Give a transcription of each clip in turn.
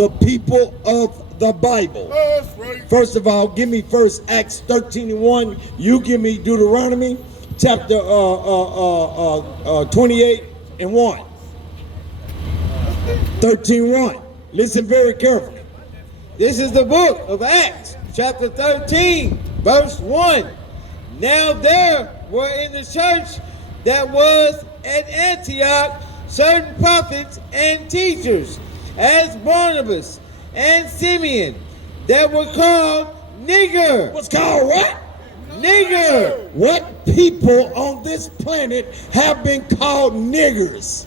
the people of the Bible. That's right. First of all, give me first Acts 13:1. You give me Deuteronomy chapter 28:1. 13:1. Listen very carefully. This is the book of Acts, chapter 13, verse 1. Now there were in the church that was at Antioch certain prophets and teachers, as Barnabas and Simeon, that were called nigger. What's called what? Nigger. What people on this planet have been called niggers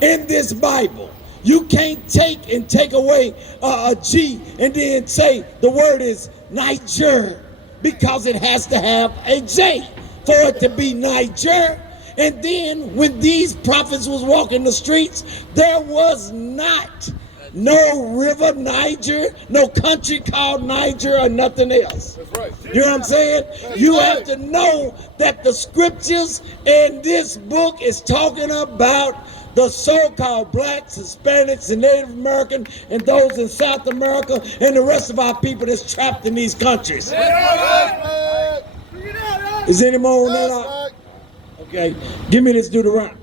in this Bible? You can't take away a G and then say the word is Niger, because it has to have a J for it to be Niger. And then when these prophets was walking the streets, there was not no river Niger, no country called Niger or nothing else. That's right. You know what I'm saying? You have to know that the scriptures in this book is talking about the so-called blacks, Hispanics, and Native American, and those in South America, and the rest of our people that's trapped in these countries. Is there any more on that? Okay, give me this Deuteronomy.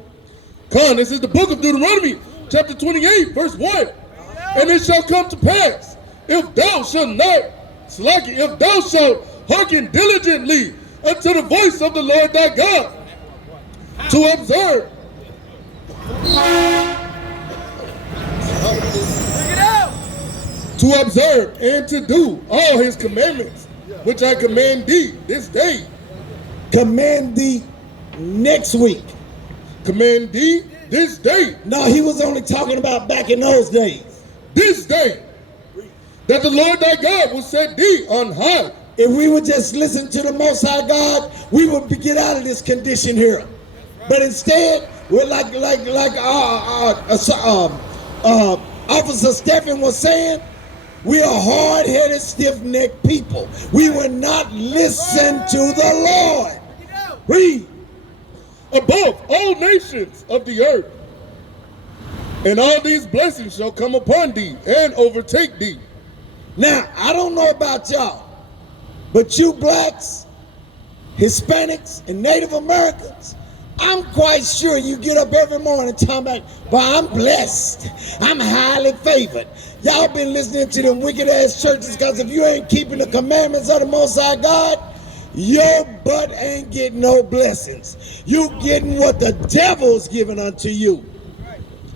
Con, this is the book of Deuteronomy, chapter 28, verse 1. And it shall come to pass, if thou shalt not slack it, if thou shalt hearken diligently unto the voice of the Lord thy God, to observe and to do all his commandments, which I command thee this day. Command thee next week. Command thee this day. No, he was only talking about back in those days. This day, that the Lord thy God will set thee on high. If we would just listen to the Most High God, we would get out of this condition here. But instead, we're like Officer Stephen was saying, we are hard-headed, stiff-necked people. We will not listen to the Lord. Read. Above all nations of the earth, and all these blessings shall come upon thee and overtake thee. Now, I don't know about y'all, but you blacks, Hispanics, and Native Americans, I'm quite sure you get up every morning talking about, well, I'm blessed. I'm highly favored. Y'all been listening to them wicked ass churches, because if you ain't keeping the commandments of the Most High God, your butt ain't getting no blessings. You getting what the devil's giving unto you.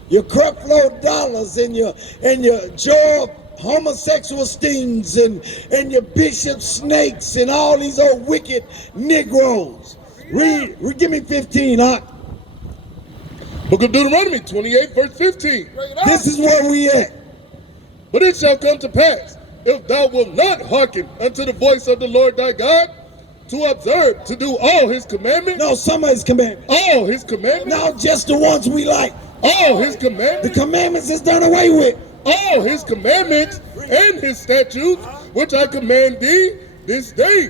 Your Creflo dollars and your Joe homosexual stings and your bishop snakes and all these old wicked Negroes. Read, give me 15, huh? Book of Deuteronomy 28, verse 15. This is where we at. But it shall come to pass, if thou wilt not hearken unto the voice of the Lord thy God, to observe, to do all his commandments. No, some of his commandments. All his commandments. No, just the ones we like. All his commandments. The commandments is done away with. All his commandments and his statutes, which I command thee this day,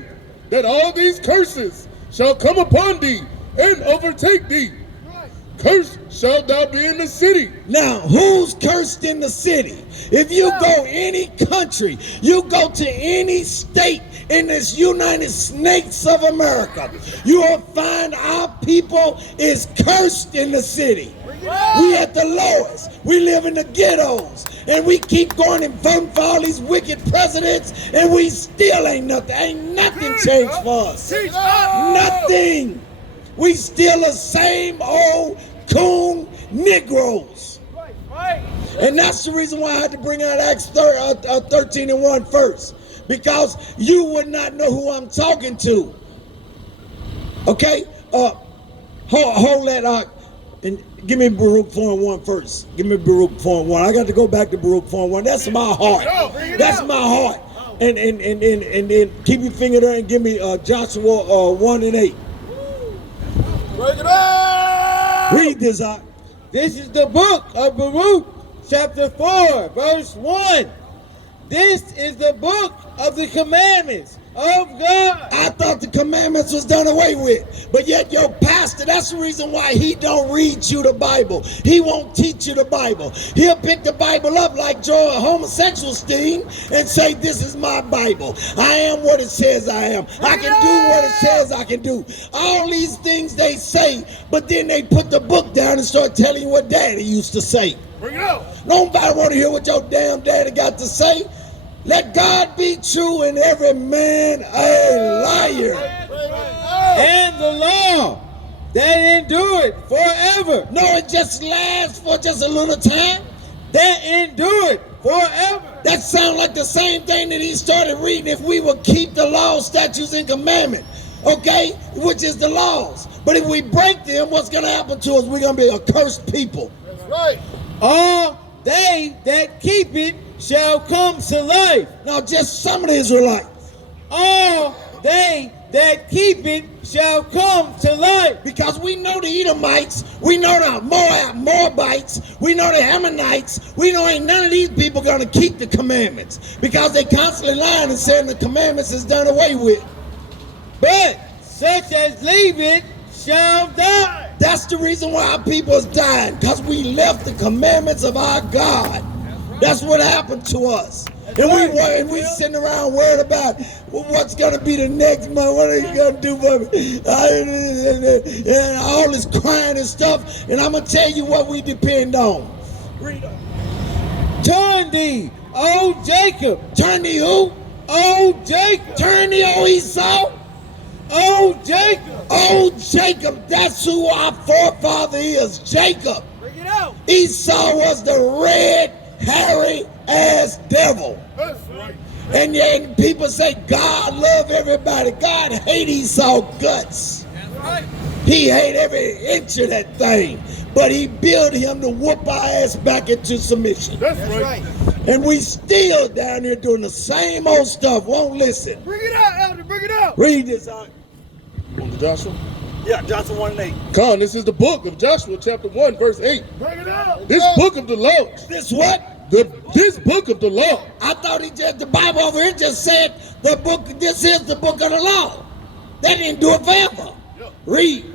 that all these curses shall come upon thee and overtake thee. Cursed shalt thou be in the city. Now, who's cursed in the city? If you go any country, you go to any state in this United States of America, you will find our people is cursed in the city. We at the lowest. We live in the ghettos. And we keep going and voting for all these wicked presidents, and we still ain't nothing. Ain't nothing changed for us. Nothing. We still the same old coon Negroes. And that's the reason why I had to bring out Acts 13:1 first. Because you would not know who I'm talking to. Okay? Hold that and give me Baruch 4:1 first. Give me Baruch 4:1. I got to go back to Baruch 4:1. That's my heart. That's my heart. And then keep your finger there and give me Joshua 1:8. Break it up! Read this out. This is the book of Baruch, chapter 4, verse 1. This is the book of the commandments of God. I thought the commandments was done away with. But yet your pastor, that's the reason why he don't read you the Bible. He won't teach you the Bible. He'll pick the Bible up like Joel homosexual Steen and say, this is my Bible. I am what it says I am. I can do what it says I can do. All these things they say, but then they put the book down and start telling you what daddy used to say. Bring it out. Nobody want to hear what your damn daddy got to say. Let God be true and every man a liar. And the law that endured forever. No, it just lasts for just a little time. That endured forever. That sounds like the same thing that he started reading. If we will keep the laws, statutes, and commandments, okay, which is the laws. But if we break them, what's going to happen to us? We're going to be a cursed people. That's right. All they that keep it shall come to life. Now, just some of the Israelites. All they that keep it shall come to life. Because we know the Edomites, we know the Moabites, we know the Ammonites, we know ain't none of these people going to keep the commandments. Because they constantly lying and saying the commandments is done away with. But such as leave it shall die. That's the reason why our people is dying. Because we left the commandments of our God. That's what happened to us. And we sitting around worried about what's going to be the next month. What are you going to do for me? And all this crying and stuff. And I'm going to tell you what we depend on. Read on. Turn thee, O Jacob. Turn thee who? O Jacob. Turn thee, O Esau. O Jacob. O Jacob. That's who our forefather is. Jacob. Bring it out. Esau was the red, hairy ass devil. That's right. And then people say God love everybody. God hate Esau guts. That's right. He hate every inch of that thing. But he built him to whoop our ass back into submission. That's right. And we still down here doing the same old stuff. Won't listen. Bring it out, Elder. Bring it out. Read this out. Joshua. Yeah, Joshua 1 and 8. Come on, this is the book of Joshua, chapter 1, verse 8. Bring it out. This book of the law. This what? This book of the law. I thought the Bible over here just said the book, this is the book of the law. They didn't do it forever. Yep. Read.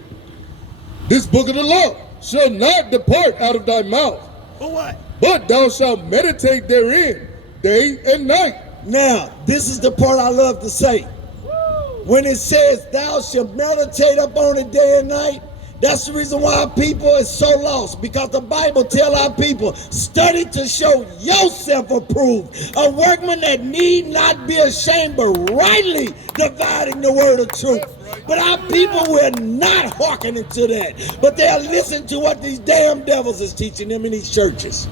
This book of the law shall not depart out of thy mouth. For what? But thou shalt meditate therein day and night. Now, this is the part I love to say. When it says thou shalt meditate upon it day and night, that's the reason why our people is so lost. Because the Bible tell our people, study to show yourself approved. A workman that need not be ashamed, but rightly dividing the word of truth. But our people will not hearken into that. But they'll listen to what these damn devils is teaching them in these churches.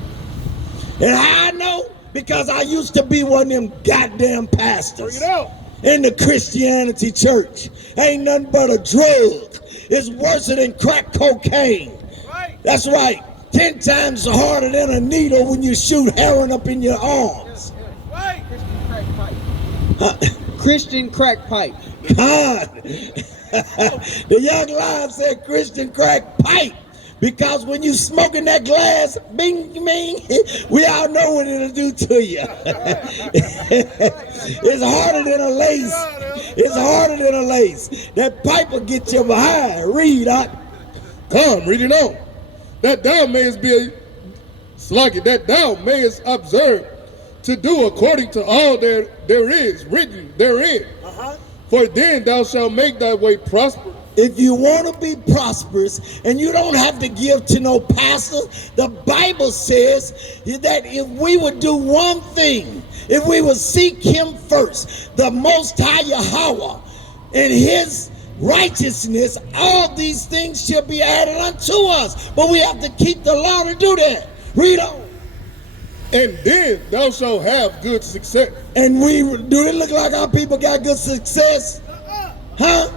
And how I know? Because I used to be one of them goddamn pastors. Bring it out. In the Christianity church. Ain't nothing but a drug. It's worse than crack cocaine. Right. That's right. 10 times harder than a needle when you shoot heroin up in your arms. Right. Christian crack pipe. God. The young lion said Christian crack pipe. Because when you smoking that glass, bing, bing, we all know what it'll do to you. It's harder than a lace. It's harder than a lace. That pipe will get you behind. Read, Come, read it on. That thou mayest that thou mayest observe to do according to all there is written therein. For then thou shalt make thy way prosperous. If you want to be prosperous and you don't have to give to no pastor, the Bible says that if we would do one thing, if we would seek him first, the Most High Yahweh, and his righteousness, all these things shall be added unto us. But we have to keep the law to do that. Read on. And then thou shalt have good success. And do it look like our people got good success? Huh?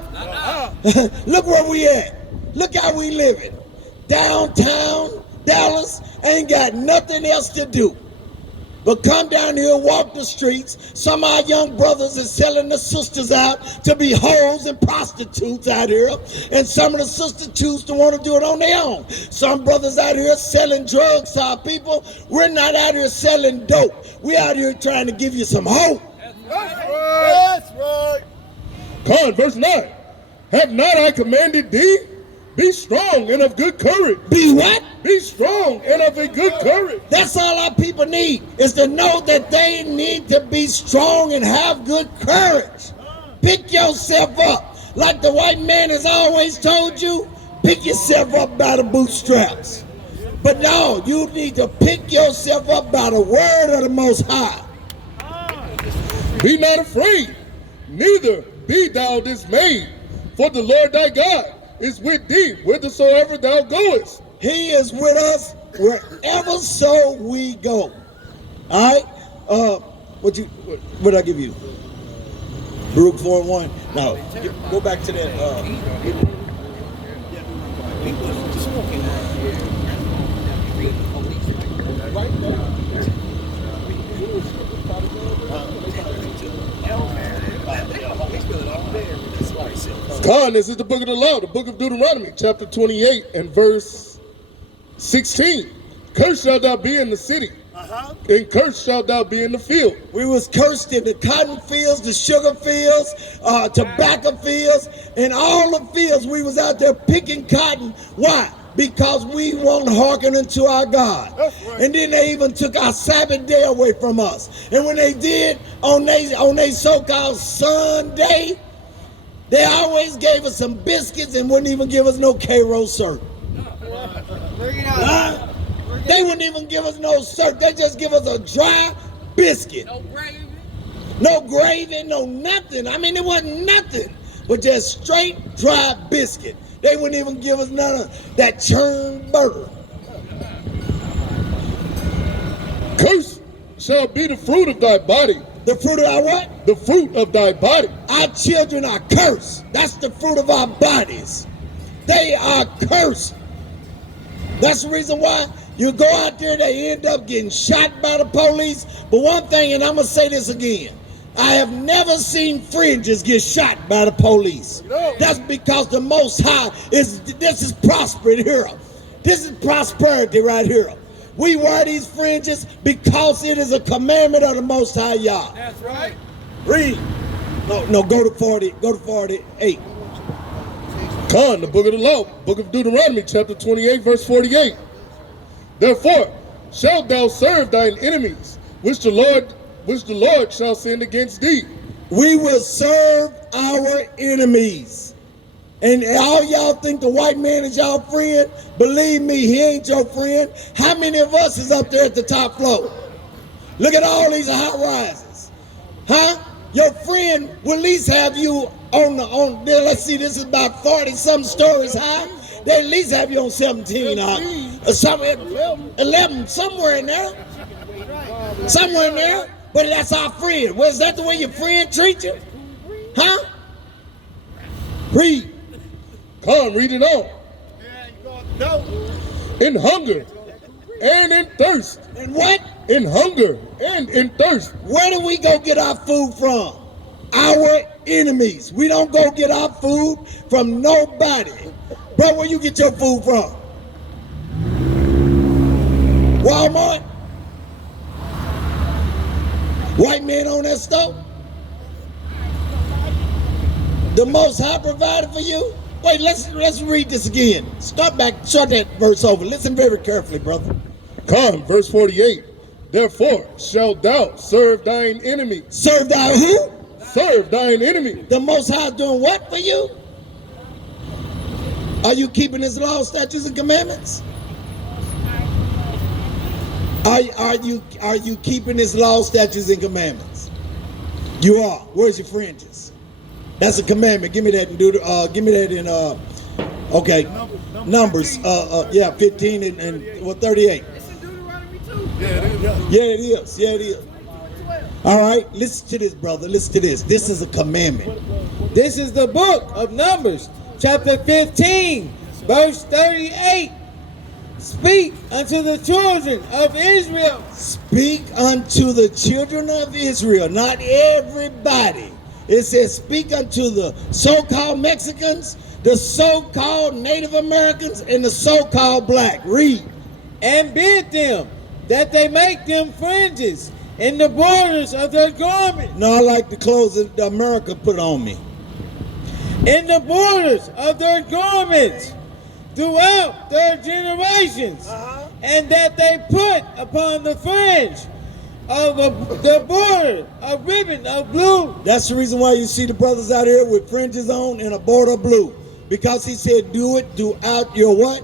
Look where we at. Look how we living. Downtown Dallas ain't got nothing else to do. But come down here and walk the streets. Some of our young brothers are selling the sisters out to be hoes and prostitutes out here. And some of the sisters choose to want to do it on their own. Some brothers out here selling drugs to our people. We're not out here selling dope. We're out here trying to give you some hope. That's right. Come on, verse 9. Have not I commanded thee? Be strong and of good courage. Be what? Be strong and of a good courage. That's all our people need, is to know that they need to be strong and have good courage. Pick yourself up. Like the white man has always told you, pick yourself up by the bootstraps. But no, you need to pick yourself up by the word of the Most High. Be not afraid, neither be thou dismayed, for the Lord thy God is with thee whithersoever thou goest. He is with us wherever so we go. All right? What I give you? Baruch 4:1. No, go back to that. Come, this is the book of the law, the book of Deuteronomy, chapter 28 and verse 16. Cursed shalt thou be in the city, and cursed shalt thou be in the field. We was cursed in the cotton fields, the sugar fields, tobacco fields, and all the fields. We was out there picking cotton. Why? Because we won't hearken unto our God. Right. And then they even took our Sabbath day away from us. And when they did, on they so-called Sunday, they always gave us some biscuits and wouldn't even give us no K-Roll syrup. They wouldn't even give us no syrup. They just give us a dry biscuit. No gravy, no nothing. I mean, it wasn't nothing, but just straight dry biscuit. They wouldn't even give us none of that churned butter. Cursed shall be the fruit of thy body. The fruit of our what? The fruit of thy body. Our children are cursed. That's the fruit of our bodies. They are cursed. That's the reason why you go out there, they end up getting shot by the police. But one thing, and I'm going to say this again, I have never seen fringes get shot by the police. That's because the Most High this is prosperity here. This is prosperity right here. We wear these fringes because it is a commandment of the Most High Yah. That's right. Read. No, go to 48. Come, the book of the law, book of Deuteronomy, chapter 28, verse 48. Therefore shalt thou serve thine enemies, which the Lord shall send against thee. We will serve our enemies. And all y'all think the white man is y'all friend? Believe me, he ain't your friend. How many of us is up there at the top floor? Look at all these high rises. Huh? Your friend will at least have you on there. Let's see, this is about 40-something stories high. They at least have you on 17 or 11, somewhere in there. Somewhere in there. But that's our friend. Well, is that the way your friend treats you? Huh? Read. Come, read it on. Yeah, you gonna know. In hunger and in thirst. And what? In hunger and in thirst. Where do we go get our food from? Our enemies. We don't go get our food from nobody. Bro, where you get your food from? Walmart? White man on that stove? The Most High provided for you? Wait, let's read this again. Start that verse over. Listen very carefully, brother. Come, verse 48. Therefore shalt thou serve thine enemy. Serve thou who? Serve thine enemy. The Most High is doing what for you? Are you keeping His law, statutes, and commandments? Are you keeping His law, statutes, and commandments? You are. Where's your fringes? That's a commandment. Give me that and give me that in okay. Numbers 15 and 38. It's in Deuteronomy 2. Yeah, it is. All right, listen to this, brother. Listen to this. This is a commandment. This is the book of Numbers, chapter 15, verse 38. Speak unto the children of Israel. Speak unto the children of Israel, not everybody. It says, speak unto the so-called Mexicans, the so-called Native Americans, and the so-called black. Read. And bid them that they make them fringes in the borders of their garment. Now I like the clothes that America put on me. In the borders of their garments throughout their generations. And that they put upon the fringe of the border a ribbon of blue. That's the reason why you see the brothers out here with fringes on and a border of blue. Because he said, do it throughout your what?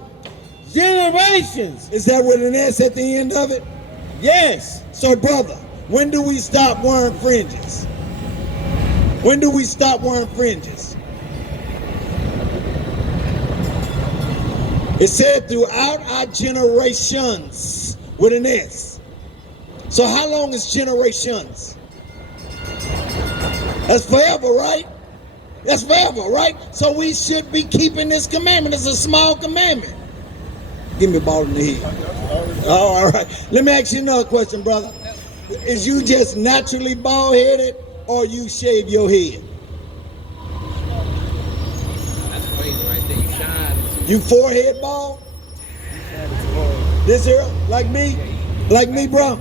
Generations. Is that with an S at the end of it? Yes. So, brother, when do we stop wearing fringes? When do we stop wearing fringes? It said throughout our generations with an S. So how long is generations? That's forever, right? That's forever, right? So we should be keeping this commandment. It's a small commandment. Give me a ball in the head. Oh, all right. Let me ask you another question, brother. Is you just naturally bald-headed or you shave your head? That's crazy right there. You shine. You forehead bald? This here? Like me? Like me, bro?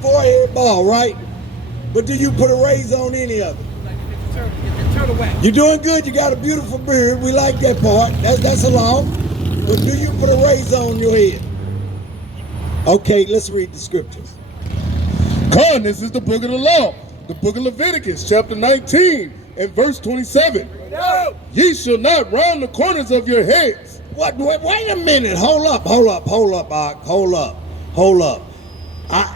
Forehead bald, right? But do you put a razor on any of it? Turtle wax. You're doing good. You got a beautiful beard. We like that part. That's a law. But do you put a razor on your head? Okay, let's read the scriptures. Con, this is the book of the law, the book of Leviticus, chapter 19 and verse 27. Ye shall not round the corners of your heads. What? Wait a minute. Hold up, Ak. Hold up.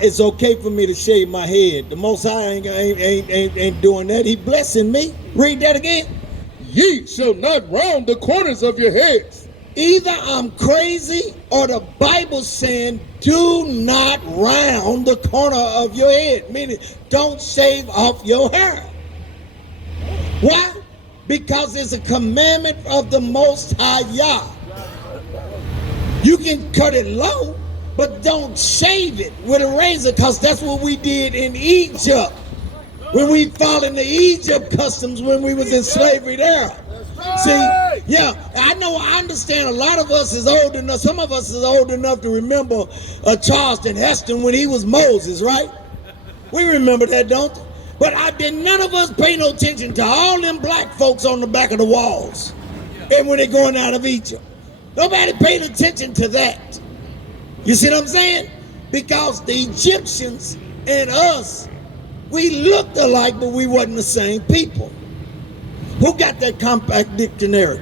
It's okay for me to shave my head. The Most High ain't doing that. He blessing me. Read that again. Ye shall not round the corners of your heads. Either I'm crazy or the Bible's saying do not round the corner of your head. Meaning don't shave off your hair. Why? Because it's a commandment of the Most High Yah. You can cut it low, but don't shave it with a razor, because that's what we did in Egypt. When we followed the Egypt customs when we was in slavery there. See, yeah, I understand a lot of us is old enough, some of us is old enough to remember Charleston Heston when he was Moses, right? We remember that, don't we? But none of us pay no attention to all them black folks on the back of the walls. And when they're going out of Egypt. Nobody paid attention to that. You see what I'm saying? Because the Egyptians and us, we looked alike, but we wasn't the same people. Who got that compact dictionary?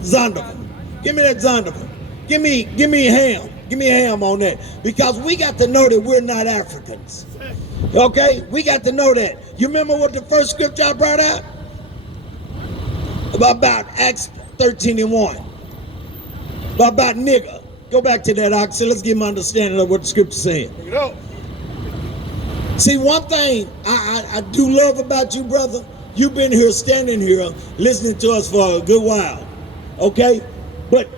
Zondervan. Give me that Zondervan. Give me ham. Give me a ham on that. Because we got to know that we're not Africans. Okay? We got to know that. You remember what the first scripture I brought out? About Acts 13 and 1. About nigger. Go back to that, Oxy. Let's get my understanding of what the scripture's saying. Bring it up. See, one thing I do love about you, brother, you've been here, standing here, listening to us for a good while, okay? But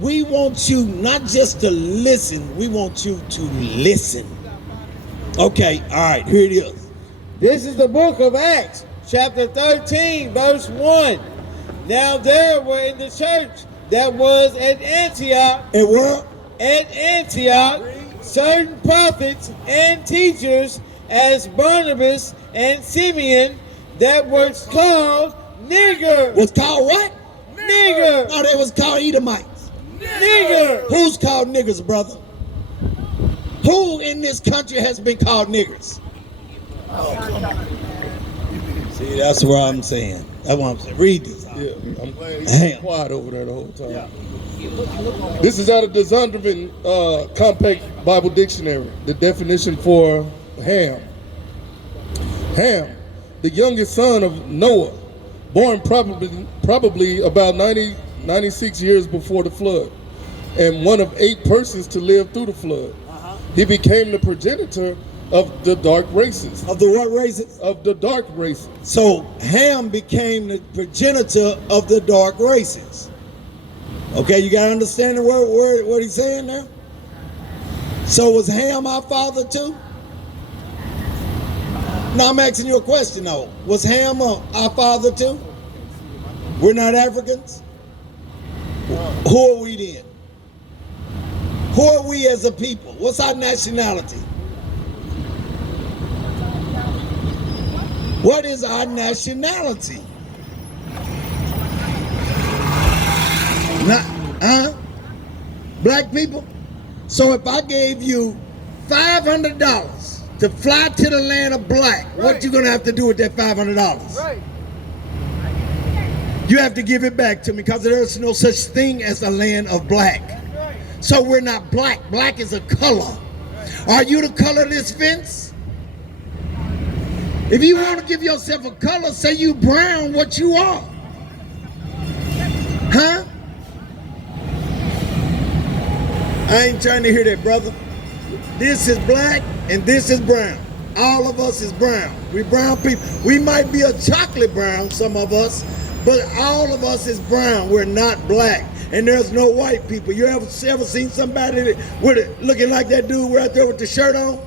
we want you not just to listen, we want you to listen. Okay, all right, here it is. This is the book of Acts, chapter 13, verse 1. Now there were in the church that was at Antioch, And where? at Antioch, certain prophets and teachers, as Barnabas and Simeon, that were called niggers. Was called what? Nigger. No, they was called Edomites. Nigger. Who's called niggers, brother? Who in this country has been called niggers? See, that's what I'm saying. That's what I'm saying. Read this. Yeah, I'm glad Damn. he's quiet over there the whole time. This is out of the Zondervan Compact Bible Dictionary. The definition for Ham. Ham, the youngest son of Noah, born probably about 96 years before the flood, and one of 8 persons to live through the flood. He became the progenitor of the dark races. Of the what races? Of the dark races. So Ham became the progenitor of the dark races. Okay, you got to understand the word, what he's saying there? So was Ham our father too? Now I'm asking you a question though. Was Ham our father too? We're not Africans? Who are we then? Who are we as a people? What's our nationality? What is our nationality? Not, black people? So if I gave you $500 to fly to the land of black, what you gonna have to do with that $500? Right. You have to give it back to me because there's no such thing as a land of black. So we're not black. Black is a color. Are you the color of this fence? If you want to give yourself a color, say you brown, what you are. Huh? I ain't trying to hear that, brother. This is black and this is brown. All of us is brown. We brown people. We might be a chocolate brown, some of us, but all of us is brown. We're not black. And there's no white people. You ever seen somebody with it looking like that dude right there with the shirt on?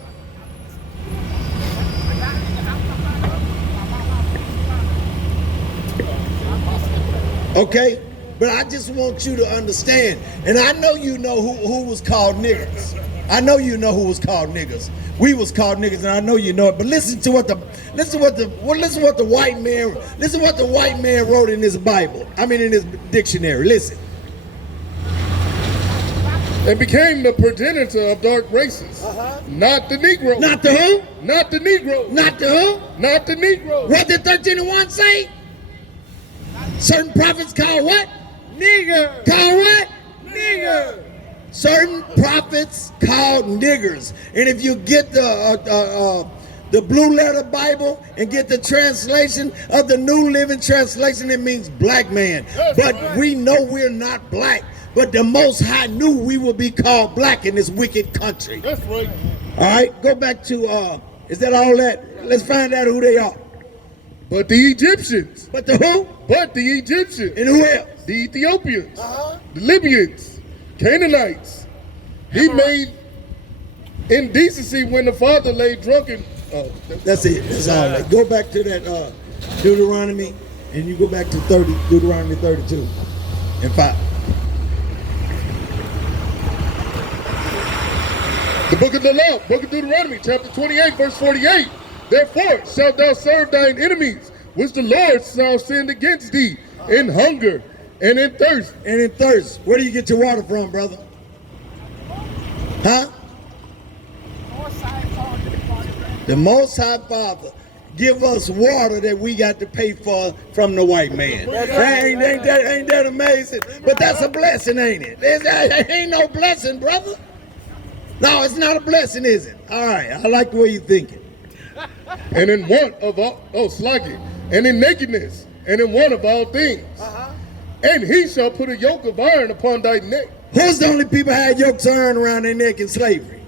Okay? But I just want you to understand, and I know you know who was called niggers. I know you know who was called niggers. We was called niggers, and I know you know it. But listen what the white man wrote in his Bible. I mean, in his dictionary. Listen. And became the progenitor of dark races. Not the Negro. Not the who? Not the Negro. Not the who? Not the Negro. What did 13:1 say? Certain prophets called what? Nigger. Called what? Nigger. Certain prophets called niggers. And if you get the Blue Letter Bible and get the translation of the New Living Translation, it means black man. But we know we're not black. But the Most High knew we would be called black in this wicked country. That's right. All right, go back to, is that all that? Let's find out who they are. But the Egyptians. But the who? But the Egyptians. And who else? The Ethiopians. The Libyans. Canaanites. He made indecency when the father lay drunken. That's it. That's all that. Go back to that Deuteronomy, and you go back to Deuteronomy 32 and 5. The book of the law, book of Deuteronomy, chapter 28, verse 48. Therefore shalt thou serve thine enemies, which the Lord shall send against thee, in hunger and in thirst. And in thirst. Where do you get your water from, brother? Huh? The Most High Father give us water that we got to pay for from the white man. Ain't that amazing? But that's a blessing, ain't it? Ain't no blessing, brother. No, it's not a blessing, is it? All right, I like the way you're thinking. And in want of all, and in nakedness, and in want of all things. And he shall put a yoke of iron upon thy neck. Who's the only people had yokes of iron around their neck in slavery?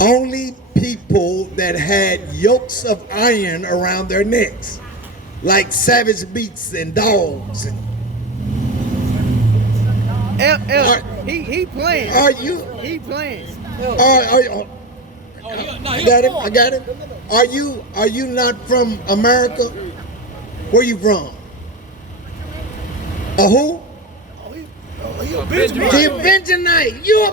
Only people that had yokes of iron around their necks, like savage beasts and dogs. He playing. Are you? He playing. I got him. Are you not from America? Where you from? A who? He a He a Benjamite. You a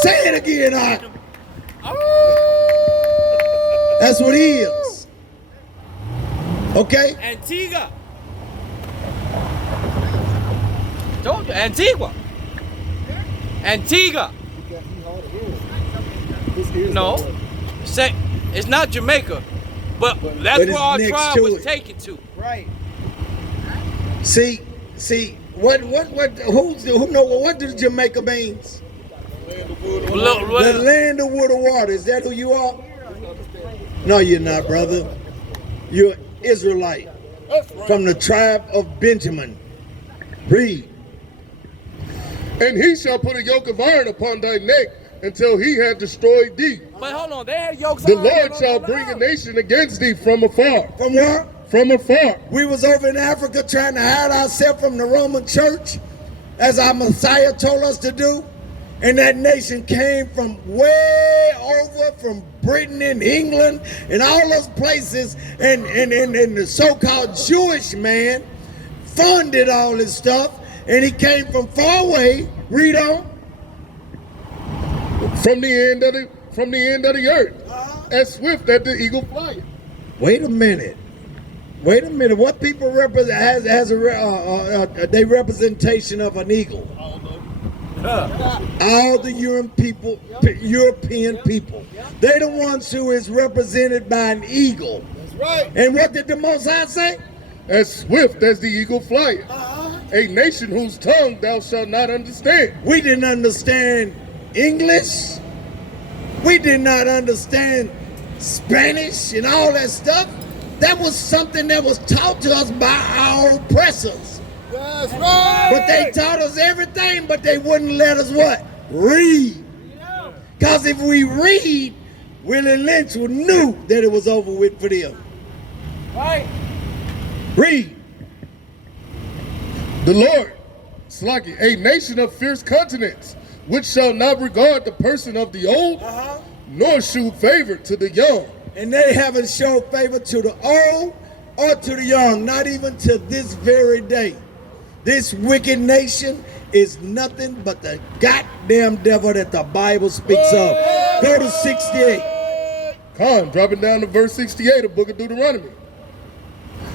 Say it again, That's what he is. Okay? Antigua. Told you, Antigua. Antigua. No. Say, it's not Jamaica, but that's But where our it's next tribe to was it. taken to. Right. See, what do Jamaica means? The land of wood and water. Is that who you are? No, you're not, brother. You're an Israelite from the tribe of Benjamin. Read. And he shall put a yoke of iron upon thy neck until he had destroyed thee. But hold on, they had yokes The on. Lord shall bring a nation against thee from afar. From where? from afar. We was over in Africa trying to hide ourselves from the Roman church, as our Messiah told us to do. And that nation came from way over from Britain and England and all those places. And the so-called Jewish man funded all this stuff. And he came from far away. Read on. From the end of the earth, as swift as the eagle flieth. Wait a minute. What people represent has a representation of an eagle? All the European people. They're the ones who is represented by an eagle. That's right. And what did the Most High say? As swift as the eagle flieth. A nation whose tongue thou shalt not understand. We didn't understand English. We did not understand Spanish and all that stuff. That was something that was taught to us by our oppressors. That's right. But they taught us everything, but they wouldn't let us what? Read. Because if we read, Willie Lynch knew that it was over with for them. Right. Read. The Lord, Slaki, a nation of fierce continents, which shall not regard the person of the old, nor shew favor to the young. And they haven't showed favor to the old or to the young, not even to this very day. This wicked nation is nothing but the goddamn devil that the Bible speaks of. Go to 68. Con, dropping down to verse 68 of book of Deuteronomy.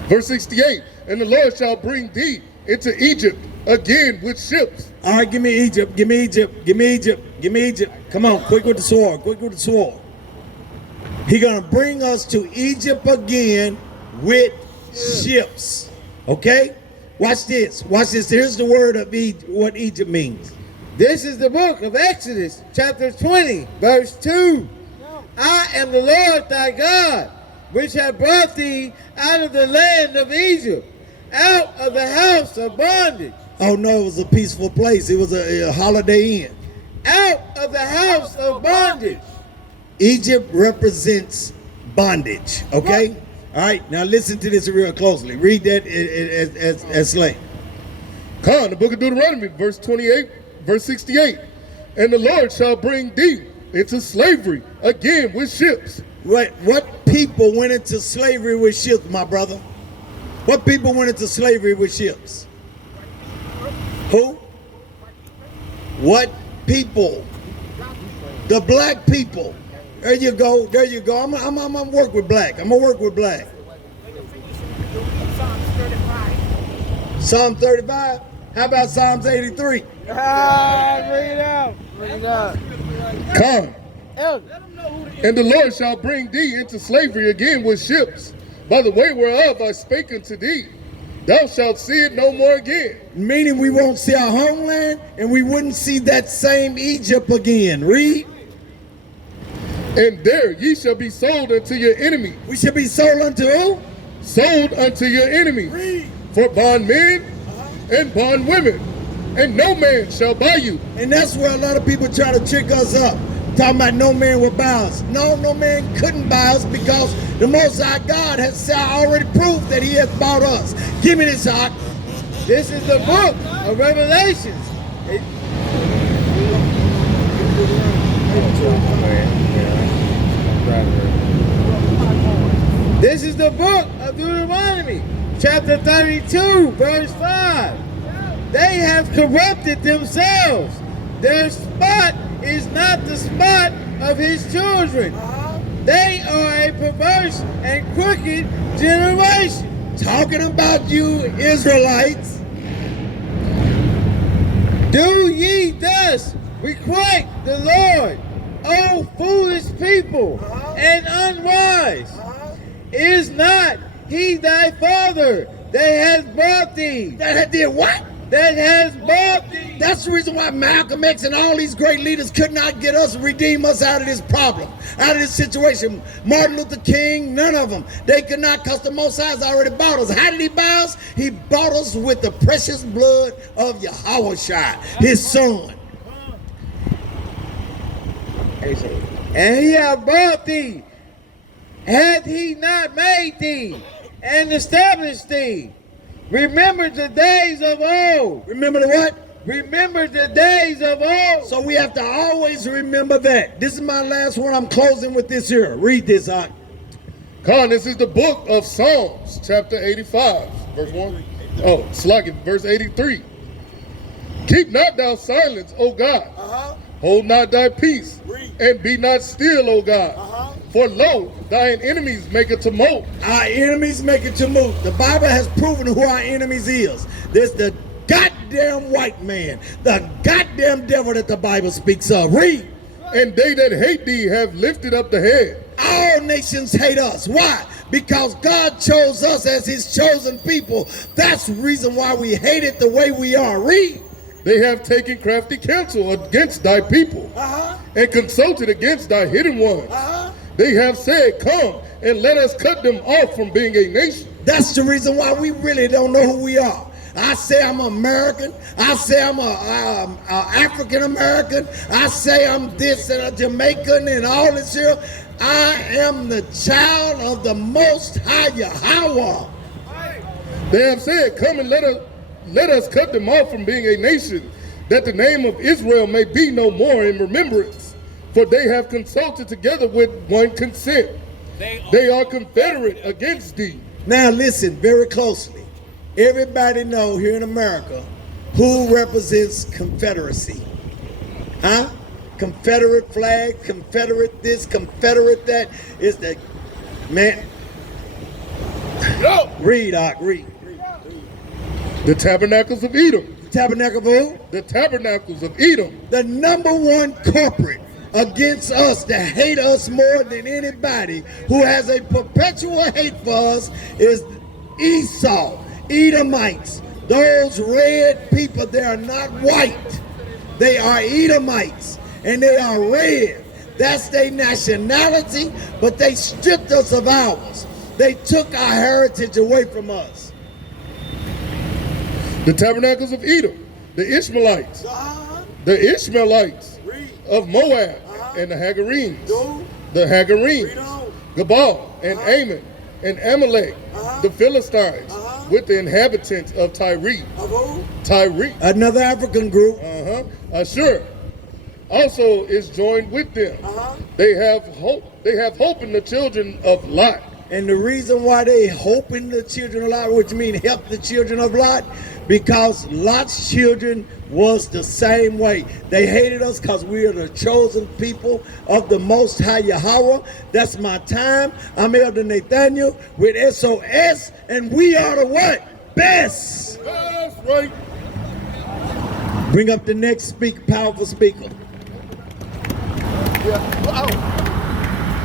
Verse 68, and the Lord shall bring thee into Egypt again with ships. All right, give me Egypt, give me Egypt, give me Egypt, give me Egypt. Come on, quick with the sword, quick with the sword. He's gonna bring us to Egypt again with ships. Okay? Watch this. Watch this. Here's the word of what Egypt means. This is the book of Exodus, chapter 20, verse 2. I am the Lord thy God, which have brought thee out of the land of Egypt, out of the house of bondage. Oh no, it was a peaceful place. It was a Holiday Inn. Out of the house of bondage. Egypt represents bondage. Okay? All right, now listen to this real closely. Read that as slave. Con, the book of Deuteronomy, verse 28, verse 68. And the Lord shall bring thee into slavery again with ships. What people went into slavery with ships, my brother? What people went into slavery with ships? Who? What people? The black people. There you go. There you go. I'm gonna work with black. I'm gonna work with black. Psalm 35. How about Psalms 83? Bring it out. Bring it out. Come. And the Lord shall bring thee into slavery again with ships, by the way whereof I spake unto thee. Thou shalt see it no more again. Meaning we won't see our homeland, and we wouldn't see that same Egypt again. Read. And there ye shall be sold unto your enemy. We should be sold unto who? Sold unto your enemy. Read. For bondmen and bondwomen, and no man shall buy you. And that's where a lot of people try to trick us up. Talking about no man will buy us. No man couldn't buy us because the Most High God has already proved that He has bought us. Give me this, Hawk. This is the book of Revelations. This is the book of Deuteronomy, chapter 32, verse 5. They have corrupted themselves. Their spot is not the spot of His children. They are a perverse and crooked generation. Talking about you Israelites. Do ye thus requite the Lord, O foolish people and unwise? Is not He thy father that has brought thee? That did what? That has brought thee. That's the reason why Malcolm X and all these great leaders could not get us, redeem us out of this problem, out of this situation. Martin Luther King, none of them. They could not, because the Most High's already bought us. How did He buy us? He bought us with the precious blood of Yahushua, His Son. And He hath brought thee. Hath He not made thee? and establish thee. Remember the days of old. Remember the what? Remember the days of old. So we have to always remember that. This is my last one. I'm closing with this here. Read this, Hawk. Con, this is the book of Psalms, chapter 85, verse 1. Oh, Sluggy, verse 83. Keep not thou silence, O God. Hold not thy peace, and be not still, O God. For lo, thine enemies make a tumult. Our enemies make a tumult. The Bible has proven who our enemies is. There's the goddamn white man, the goddamn devil that the Bible speaks of. Read. And they that hate thee have lifted up the head. All nations hate us. Why? Because God chose us as his chosen people. That's the reason why we hate it the way we are. Read. They have taken crafty counsel against thy people, and consulted against thy hidden ones. They have said, come and let us cut them off from being a nation. That's the reason why we really don't know who we are. I say I'm American. I say I'm a African American. I say I'm this and a Jamaican and all this here. I am the child of the Most High Yahweh. They have said, come and let us cut them off from being a nation, that the name of Israel may be no more in remembrance. For they have consulted together with one consent. They are confederate against thee. Now listen very closely. Everybody know here in America who represents Confederacy. Huh? Confederate flag, Confederate this, Confederate that. Is the man. Read, Doc, read. The tabernacles of Edom. The tabernacle of who? The tabernacles of Edom. The number one corporate against us that hate us more than anybody, who has a perpetual hate for us, is Esau, Edomites. Those red people, they are not white. They are Edomites, and they are red. That's their nationality, but they stripped us of ours. They took our heritage away from us. The tabernacles of Edom, the Ishmaelites, the Ishmaelites of Moab, and the Hagarenes, the Hagarenes, Gabal, and Ammon, and Amalek, the Philistines, with the inhabitants of Tyre. Tyre. Another African group. Ashur also is joined with them. They have hope. They have hope in the children of Lot. And the reason why they hope in the children of Lot, which means help the children of Lot, because Lot's children was the same way. They hated us because we are the chosen people of the Most High Yahweh. That's my time. I'm Elder Nathanyah with SOS, and we are the what? Best. That's right. Bring up the next powerful speaker. Yeah.